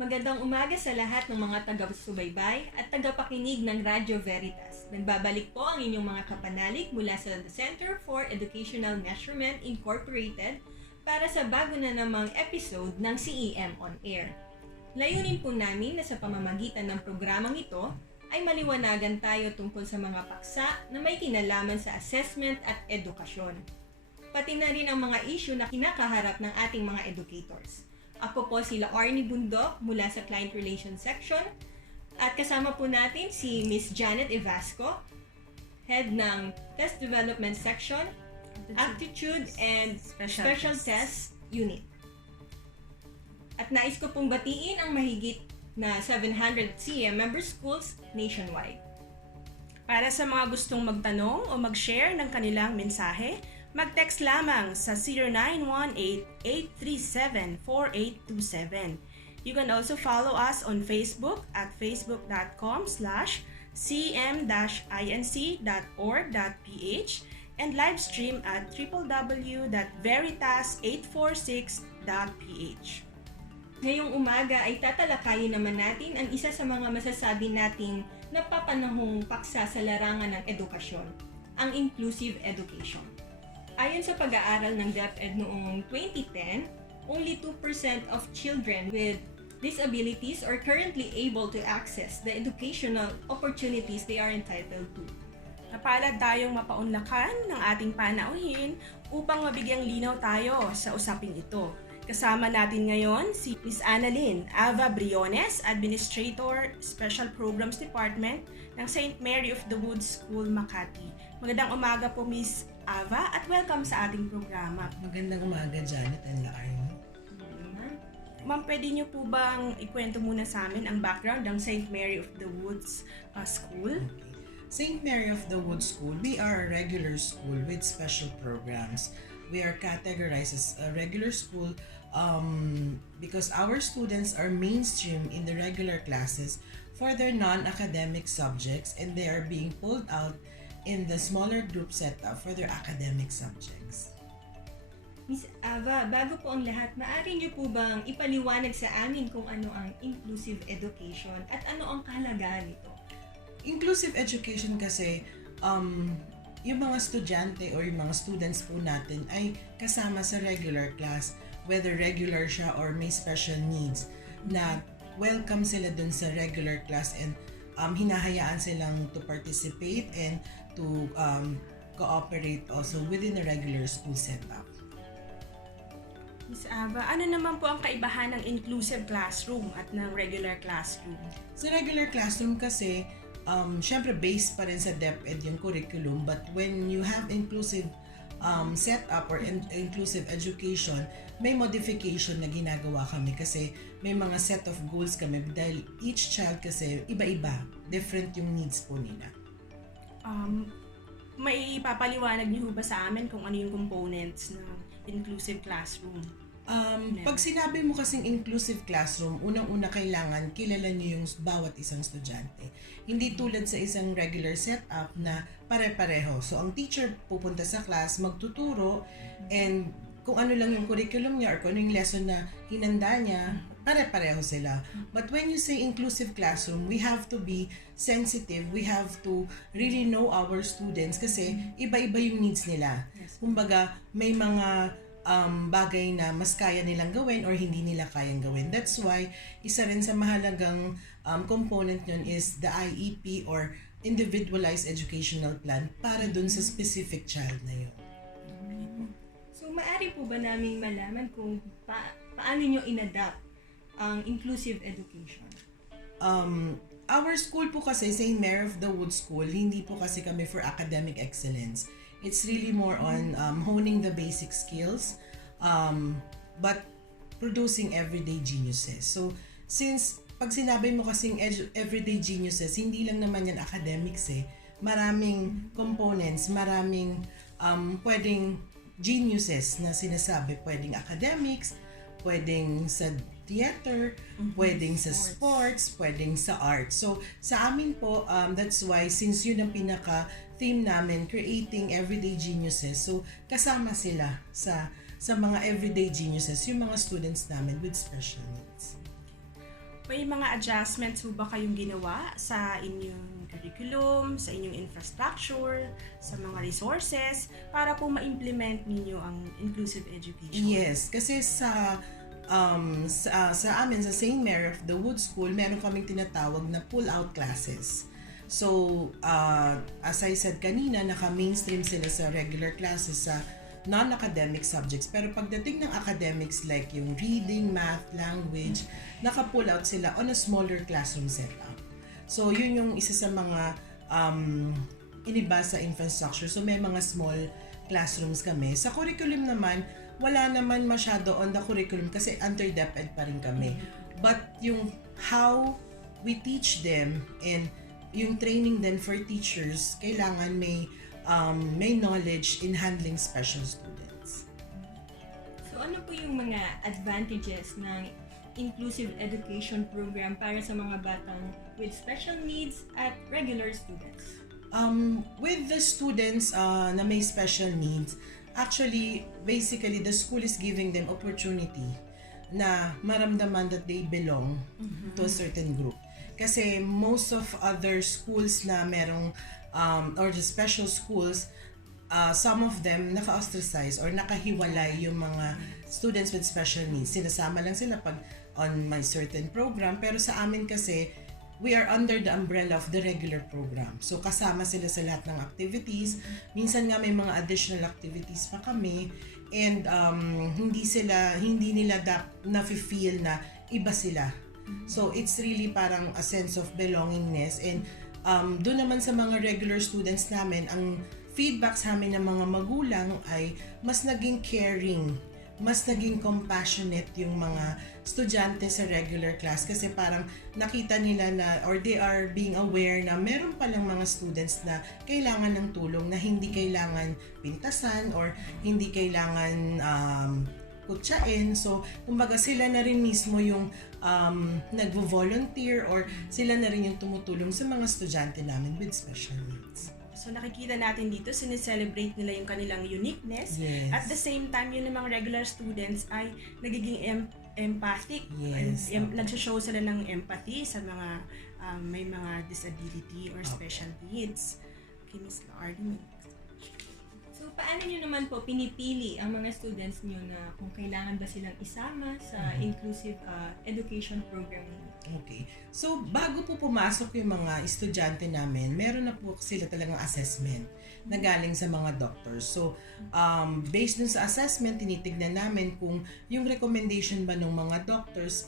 Magandang umaga sa lahat ng mga taga-subaybay at tagapakinig ng Radyo Veritas. Nagbabalik po ang inyong mga kapanalig mula sa the Center for Educational Measurement Incorporated para sa bago na namang episode ng CEM on Air. Layunin po namin na sa pamamagitan ng programang ito ay maliwanagan tayo tungkol sa mga paksa na may kinalaman sa assessment at edukasyon. Pati na rin ang mga issue na kinakaharap ng ating mga educators. Ako po sila Arnie Bundok mula sa Client Relations Section at kasama po natin si Miss Janet Evasco, Head ng Test Development Section, Aptitude and Special Test Unit. At nais ko pong batiin ang mahigit na 700 CEM member schools nationwide. Para sa mga gustong magtanong o mag-share ng kanilang mensahe, mag-text lamang sa 0918-837-4827. You can also follow us on Facebook at facebook.com/cem-inc.org.ph and live stream at www.veritas846.ph. Ngayong umaga ay tatalakayin naman natin ang isa sa mga masasabi nating napapanahong paksa sa larangan ng edukasyon, ang inclusive education. Ayon sa pag-aaral ng DepEd noong 2010, only 2% of children with disabilities are currently able to access the educational opportunities they are entitled to. Napalad tayong mapaunlakan ng ating panauhin upang mabigyang linaw tayo sa usaping ito. Kasama natin ngayon si Ms. Annalyn Ava Briones, Administrator, Special Programs Department ng St. Mary of the Woods School, Makati. Magandang umaga po, Ms. Ava, at welcome sa ating programa. Magandang umaga, Janet and Arnie. Ma'am, pwede niyo po bang ikwento muna sa amin ang background ng St. Mary of the Woods School? Okay. St. Mary of the Woods School, we are a regular school with special programs. We are categorized as a regular school because our students are mainstream in the regular classes for their non-academic subjects, and they are being pulled out in the smaller group setup for their academic subjects. Miss Ava, bago po ang lahat, maaari niyo po bang ipaliwanag sa amin kung ano ang inclusive education at ano ang kahalagahan nito? Inclusive education kasi, yung mga estudyante or yung mga students po natin ay kasama sa regular class, whether regular siya or may special needs, na welcome sila dun sa regular class and hinahayaan silang to participate and to cooperate also within the regular school setup. Ms. Ava, ano naman po ang kaibahan ng inclusive classroom at ng regular classroom? Sa regular classroom kasi, syempre based pa rin sa DepEd yung curriculum, but when you have inclusive setup or inclusive education, may modification na ginagawa kami kasi may mga set of goals kami dahil each child kasi iba-iba, different yung needs po nila. May papaliwanag niyo ba sa amin kung ano yung components ng inclusive classroom? Pag sinabi mo kasing inclusive classroom, unang-una kailangan kilala niyo yung bawat isang estudyante. Hindi tulad sa isang regular setup na pare-pareho. So, ang teacher pupunta sa class, magtuturo, and kung ano lang yung curriculum niya or kung ano yung lesson na hinanda niya, pare-pareho sila. But when you say inclusive classroom, we have to be sensitive. We have to really know our students kasi iba-iba yung needs nila. Kumbaga, may mga bagay na mas kaya nilang gawin or hindi nila kayang gawin. That's why, isa rin sa mahalagang component nun is the IEP or Individualized Educational Plan para dun sa specific child na yun. So, maaari po ba namin malaman kung paano nyo inadapt ang inclusive education? Our school po kasi, St. Mary of the Woods School, hindi po kasi kami for academic excellence. It's really more on honing the basic skills, but producing everyday geniuses. So, since pag sinabi mo kasing everyday geniuses, hindi lang naman yan academics eh. Maraming components, maraming pwedeng geniuses na sinasabi. Pwedeng academics, pwedeng sa theater, pwedeng sa sports, pwedeng sa art. So, sa amin po, that's why, since yun ang pinaka-theme namin, creating everyday geniuses, so kasama sila sa mga everyday geniuses, yung mga students namin with special needs. May mga adjustments po ba kayong ginawa sa inyong curriculum, sa inyong infrastructure, sa mga resources para po ma-implement ninyo ang inclusive education? Yes, kasi sa amin, sa St. Mary of the Wood School, meron kaming tinatawag na pull-out classes. So, as I said kanina, naka-mainstream sila sa regular classes sa non-academic subjects. Pero pagdating ng academics like yung reading, math, language, naka-pull out sila on a smaller classroom setup. So, yun yung isa sa mga iniba sa infrastructure. So, may mga small classrooms kami. Sa curriculum naman, wala naman masyado on the curriculum kasi under DepEd pa rin kami. But yung how we teach them and yung training din for teachers, kailangan may knowledge in handling special students. So ano po yung mga advantages ng inclusive education program para sa mga batang with special needs at regular students? With the students na may special needs, actually, basically, the school is giving them opportunity na maramdaman that they belong to a certain group. Kasi most of other schools na merong or the special schools, some of them naka-ostracize or nakahiwalay yung mga students with special needs. Sinasama lang sila pag on my certain program. Pero sa amin kasi, we are under the umbrella of the regular program. So kasama sila sa lahat ng activities. Minsan nga may mga additional activities pa kami. And hindi nila na-feel na iba sila. So it's really parang a sense of belongingness. And doon naman sa mga regular students namin, ang feedback sa amin ng mga magulang ay mas naging caring, mas naging compassionate yung mga estudyante sa regular class kasi parang nakita nila na or they are being aware na meron palang mga students na kailangan ng tulong na hindi kailangan pintasan or hindi kailangan kutsain. So, kumbaga sila na rin mismo yung nagvo-volunteer or sila na rin yung tumutulong sa mga estudyante namin with special needs. So nakikita natin dito, sineselebrate nila yung kanilang uniqueness. Yes. At the same time, yun ng mga regular students ay nagiging empathic. Yes. Nagsashow sila ng empathy sa mga may mga disability or special needs. Okay, Ms. Arden. So paano nyo naman po pinipili ang mga students nyo na kung kailangan ba silang isama sa inclusive education program ninyo? Okay. So, bago po pumasok yung mga estudyante namin, meron na po sila talagang assessment na galing sa mga doctors. So, based dun sa assessment, tinitignan namin kung yung recommendation ba ng mga doctors,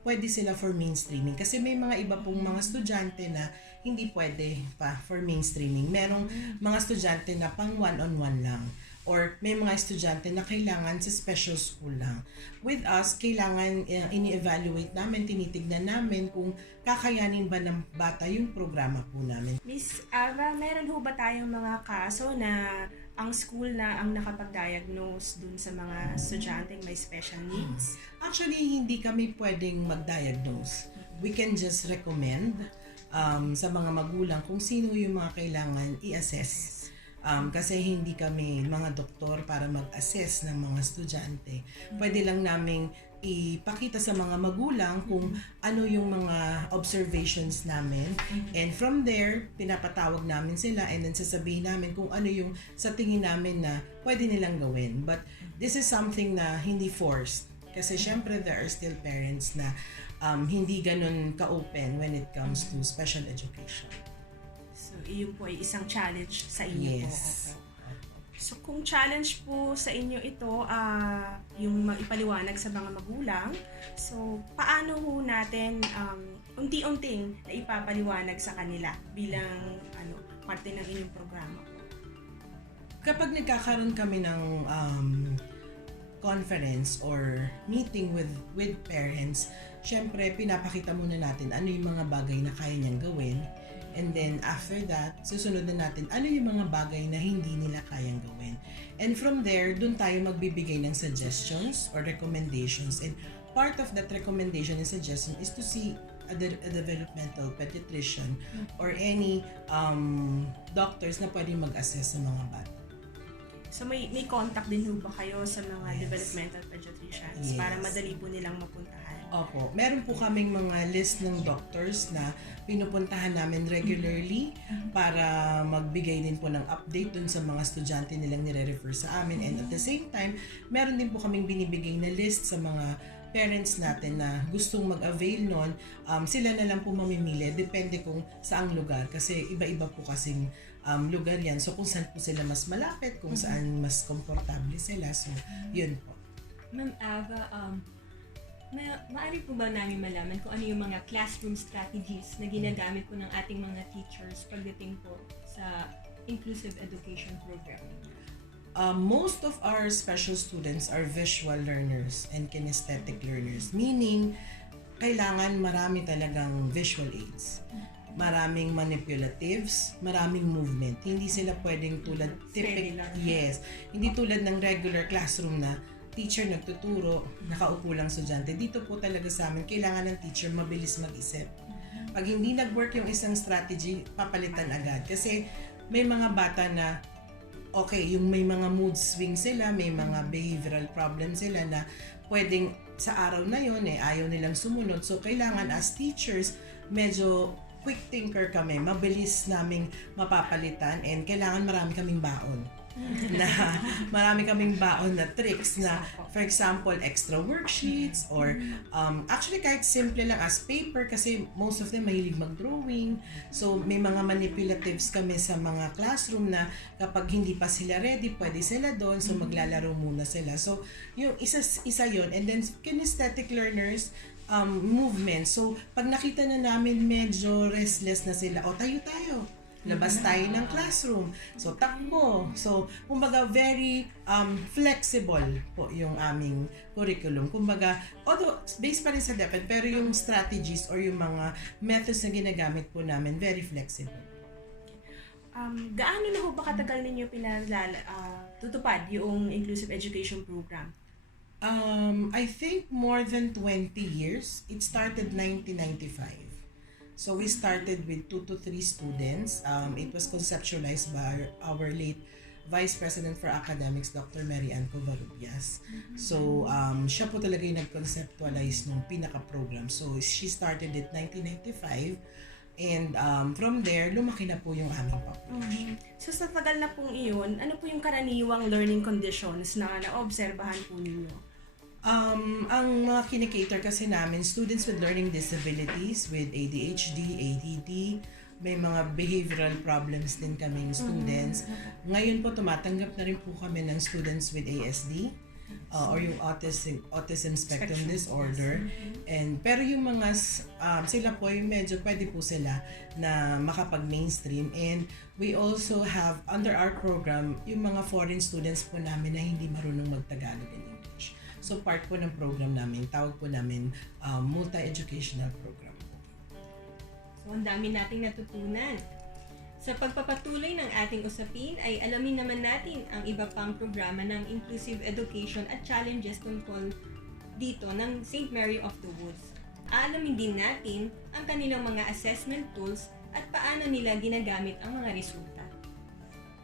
pwede sila for mainstreaming. Kasi may mga iba pong mga estudyante na hindi pwede pa for mainstreaming. Merong mga estudyante na pang one-on-one lang. Or may mga estudyante na kailangan sa special school lang. With us, kailangan ini-evaluate namin, tinitignan namin kung kakayanin ba ng bata yung programa po namin. Miss Ava, meron ho ba tayong mga kaso na ang school na ang nakapag-diagnose dun sa mga estudyanteng may special needs? Actually, hindi kami pwedeng mag-diagnose. We can just recommend sa mga magulang kung sino yung mga kailangan i-assess. Kasi hindi kami mga doktor para mag-assess ng mga estudyante. Pwede lang naming ipakita sa mga magulang kung ano yung mga observations namin. And from there, pinapatawag namin sila and then sasabihin namin kung ano yung sa tingin namin na pwede nilang gawin. But this is something na hindi forced. Kasi syempre there are still parents na hindi ganun ka-open when it comes to special education. So, iyon po ay isang challenge sa inyo Yes. po. So, kung challenge po sa inyo ito, yung maipaliwanag sa mga magulang, so, paano ho natin unti-unting na ipapaliwanag sa kanila bilang parte ng inyong programa? Kapag nagkakaroon kami ng conference or meeting with parents, syempre pinapakita muna natin ano yung mga bagay na kaya niyang gawin. And then after that, susunod na natin ano yung mga bagay na hindi nila kayang gawin. And from there, dun tayo magbibigay ng suggestions or recommendations. And part of that recommendation and suggestion is to see a developmental pediatrician or any doctors na pwede mag-assess sa mga bata. So may contact din ho ba kayo sa mga Yes. developmental pediatricians Yes. para madali po nilang mapuntahan? Opo, meron po kaming mga list ng doctors na pinupuntahan namin regularly para magbigay din po ng update dun sa mga estudyante nilang nire-refer sa amin. And at the same time, meron din po kaming binibigay na list sa mga parents natin na gustong mag-avail nun. Sila na lang po mamimili, depende kung saang lugar. Kasi iba-iba po kasing lugar yan. So kung saan po sila mas malapit, kung saan mas komportable sila. So yun po. Ma'am Ava, maaari po ba namin malaman kung ano yung mga classroom strategies na ginagamit po ng ating mga teachers pagdating po sa inclusive education program? Most of our special students are visual learners and kinesthetic learners, meaning kailangan marami talagang visual aids. Maraming manipulatives, maraming movement. Hindi sila pwedeng tulad hindi tulad ng regular classroom na teacher nagtuturo, nakaupo lang estudyante. Dito po talaga sa amin, kailangan ng teacher mabilis mag-isip. Pag hindi nag-work yung isang strategy, papalitan agad. Kasi may mga bata na, yung may mga mood swing sila, may mga behavioral problem sila na pwedeng sa araw na yun, ayaw nilang sumunod. So, kailangan as teachers, medyo quick thinker kami, mabilis naming mapapalitan, and kailangan marami kaming baon. Marami kaming baon na tricks na, for example, extra worksheets or actually kahit simple lang as paper kasi most of them mahilig mag-drawing. So may mga manipulatives kami sa mga classroom na kapag hindi pa sila ready, pwede sila doon, so maglalaro muna sila. So yung isa yun. And then kinesthetic learners, movement. So pag nakita na namin medyo restless na sila, tayo. Labas tayo ng classroom. So, takbo. So, kumbaga, very flexible po yung aming curriculum. Kumbaga, although based pa rin sa DepEd, pero yung strategies or yung mga methods na ginagamit po namin, very flexible. Gaano na ho ba katagal ninyo tutupad yung inclusive education program? I think more than 20 years. It started 1995. So we started with 2 to 3 students. It was conceptualized by our late Vice President for Academics, Dr. Mary Ann Covarrubias. So siya po talaga yung nag-conceptualize ng pinaka-program. So she started it 1995. And from there, lumaki na po yung aming population. So sa tagal na pong iyon, ano po yung karaniwang learning conditions na naobserbahan po ninyo? Ang mga kinikater kasi namin, students with learning disabilities, with ADHD, ADD, may mga behavioral problems din kaming students. Ngayon po, tumatanggap na rin po kami ng students with ASD, or yung autism spectrum disorder. Pero yung mga, sila po, yung medyo pwede po sila na makapag-mainstream. And we also have, under our program, yung mga foreign students po namin na hindi marunong mag-Tagalog and English. So part po ng program namin, tawag po namin multi-educational program. So ang dami nating natutunan. Sa pagpapatuloy ng ating usapin ay alamin naman natin ang iba pang programa ng inclusive education at challenges tungkol dito ng St. Mary of the Woods. Aalamin din natin ang kanilang mga assessment tools at paano nila ginagamit ang mga resulta.